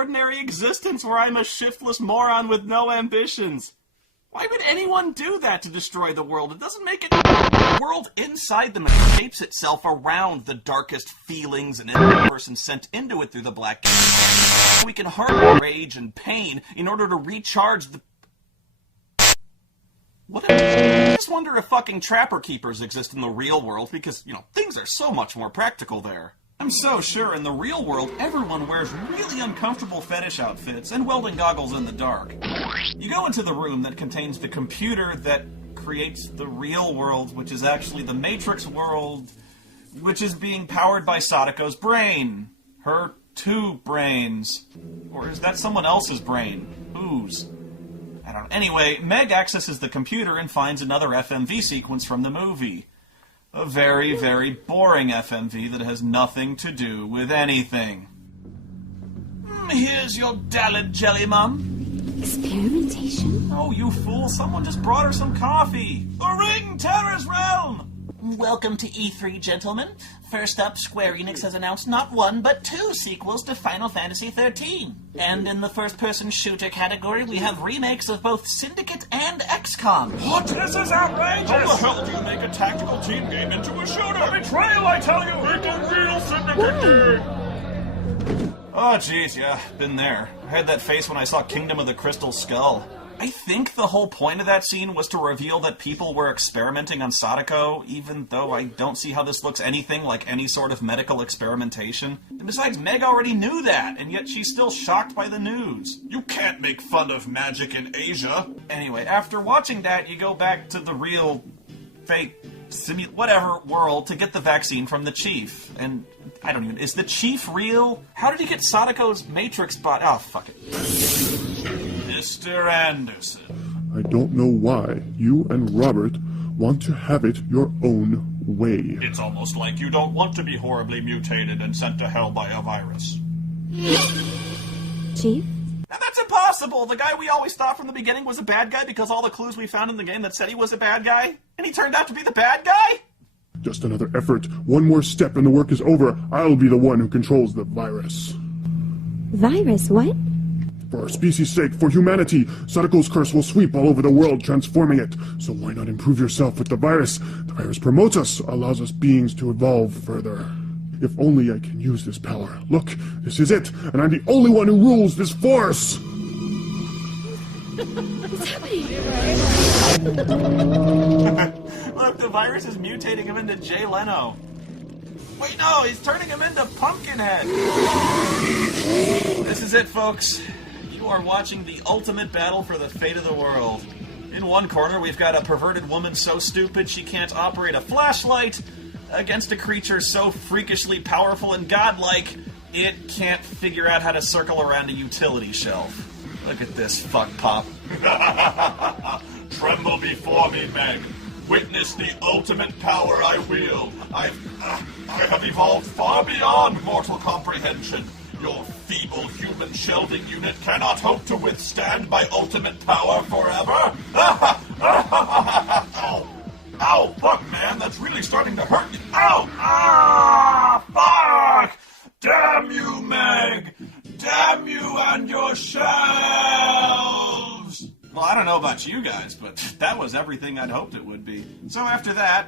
ordinary existence where I'm a shiftless moron with no ambitions. Why would anyone do that to destroy the world? It doesn't make it... The world inside them shapes itself around the darkest feelings and every person sent into it through the black gate. We can harness rage and pain in order to recharge the... I just wonder if fucking trapper keepers exist in the real world because, things are so much more practical there. I'm so sure in the real world, everyone wears really uncomfortable fetish outfits and welding goggles in the dark. You go into the room that contains the computer that creates the real world, which is actually the Matrix world, which is being powered by Sadako's brain. Her 2 brains. Or is that someone else's brain? Whose? I don't know. Anyway, Meg accesses the computer and finds another FMV sequence from the movie. A very, very boring FMV that has nothing to do with anything. Here's your Dalid jelly, Mum. Experimentation? Oh, you fool. Someone just brought her some coffee. The Ring Terror's Realm! Welcome to E3, gentlemen. First up, Square Enix has announced not 1, but 2 sequels to Final Fantasy XIII. And in the first-person shooter category, we have remakes of both Syndicate and XCOM. What? This is outrageous! How the hell do you make a tactical team game into a shooter? A betrayal, I tell you! It's a real Syndicate game! Oh, jeez, yeah, been there. I had that face when I saw Kingdom of the Crystal Skull. I think the whole point of that scene was to reveal that people were experimenting on Sadako, even though I don't see how this looks anything like any sort of medical experimentation. And besides, Meg already knew that, and yet she's still shocked by the news. You can't make fun of magic in Asia. Anyway, after watching that, you go back to the real, fake, whatever world to get the vaccine from the Chief. And I don't even... Is the Chief real? How did he get Sadako's Matrix bot? Oh, fuck it. Mr. Anderson. I don't know why you and Robert want to have it your own way. It's almost like you don't want to be horribly mutated and sent to hell by a virus. Chief? Now that's impossible! The guy we always thought from the beginning was a bad guy because all the clues we found in the game that said he was a bad guy, and he turned out to be the bad guy? Just another effort. One more step and the work is over. I'll be the one who controls the virus. Virus, what? For our species' sake, for humanity, Sadako's curse will sweep all over the world, transforming it. So why not improve yourself with the virus? The virus promotes us, allows us beings to evolve further. If only I can use this power. Look, this is it, and I'm the only one who rules this force! What's happening? Look, the virus is mutating him into Jay Leno. Wait, no, he's turning him into Pumpkinhead. This is it, folks. You are watching the ultimate battle for the fate of the world. In one corner, we've got a perverted woman so stupid she can't operate a flashlight against a creature so freakishly powerful and godlike it can't figure out how to circle around a utility shelf. Look at this fuck pop. Tremble before me, Meg. Witness the ultimate power I wield. I have evolved far beyond mortal comprehension. Your feeble human shelving unit cannot hope to withstand my ultimate power forever. Ow! Ow! Fuck, man, that's really starting to hurt me. Ow! Ah! Fuck! Damn you, Meg! Damn you and your shelves! Well, I don't know about you guys, but that was everything I'd hoped it would be. So after that,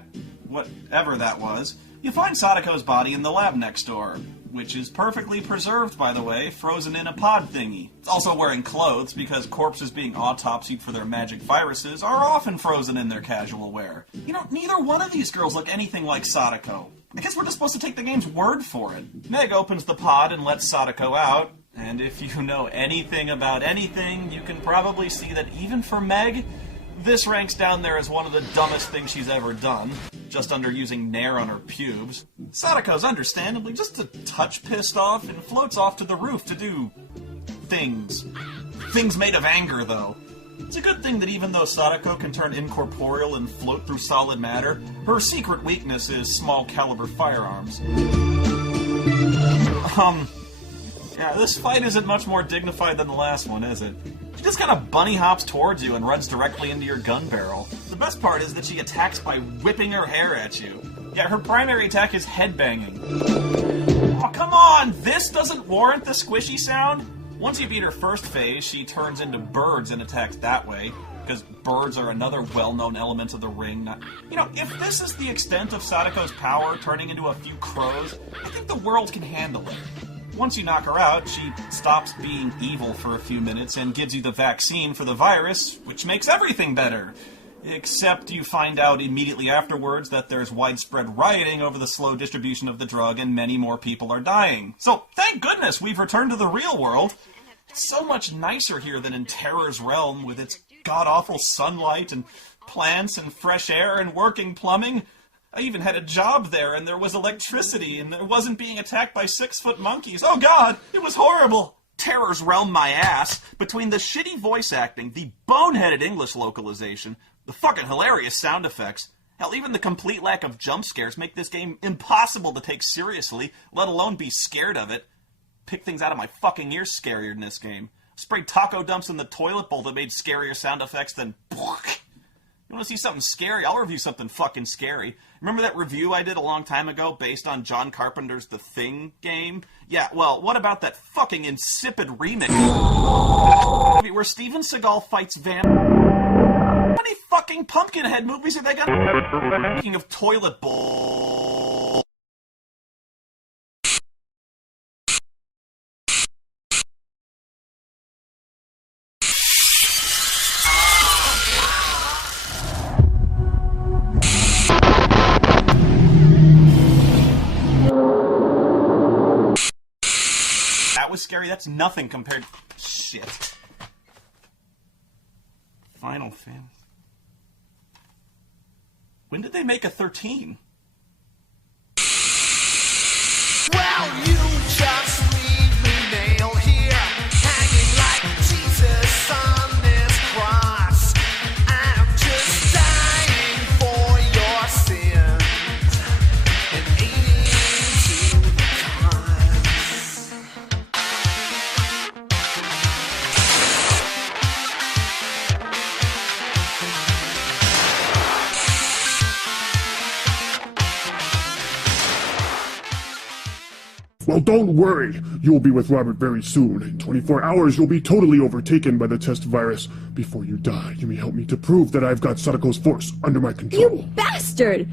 whatever that was, you find Sadako's body in the lab next door, which is perfectly preserved, by the way, frozen in a pod thingy. It's also wearing clothes, because corpses being autopsied for their magic viruses are often frozen in their casual wear. Neither one of these girls look anything like Sadako. I guess we're just supposed to take the game's word for it. Meg opens the pod and lets Sadako out, and if you know anything about anything, you can probably see that even for Meg, this ranks down there as one of the dumbest things she's ever done, just under using Nair on her pubes. Sadako's understandably just a touch pissed off and floats off to the roof to do things. Things made of anger, though. It's a good thing that even though Sadako can turn incorporeal and float through solid matter, her secret weakness is small caliber firearms. Yeah, this fight isn't much more dignified than the last one, is it? She just kind of bunny hops towards you and runs directly into your gun barrel. The best part is that she attacks by whipping her hair at you. Yeah, her primary attack is headbanging. Oh, come on! This doesn't warrant the squishy sound? Once you beat her first phase, she turns into birds and attacks that way, because birds are another well-known element of the ring. You know, if this is the extent of Sadako's power, turning into a few crows, I think the world can handle it. Once you knock her out, she stops being evil for a few minutes and gives you the vaccine for the virus, which makes everything better. Except you find out immediately afterwards that there's widespread rioting over the slow distribution of the drug and many more people are dying. So, thank goodness we've returned to the real world. It's so much nicer here than in Terror's realm with its god-awful sunlight and plants and fresh air and working plumbing. I even had a job there and there was electricity and there wasn't being attacked by 6-foot monkeys. Oh god, it was horrible! Terror's realm my ass. Between the shitty voice acting, the boneheaded English localization, the fucking hilarious sound effects, hell, even the complete lack of jump scares make this game impossible to take seriously, let alone be scared of it. Pick things out of my fucking ears scarier in this game. Sprayed taco dumps in the toilet bowl that made scarier sound effects than... You want to see something scary? I'll review something fucking scary. Remember that review I did a long time ago based on John Carpenter's The Thing game? Yeah, well, what about that fucking insipid remake where Steven Seagal fights How many fucking Pumpkinhead movies are they gonna... Speaking of toilet bowl... That was scary. That's nothing compared... Shit. Final Fantasy. When did they make a 13? Well, you just leave me nailed here, hanging like Jesus on this cross. I'm just dying for your sins and aiding to the cause. Well, don't worry. You'll be with Robert very soon. In 24 hours, you'll be totally overtaken by the test virus. Before you die, you may help me to prove that I've got Sadako's force under my control. You bastard!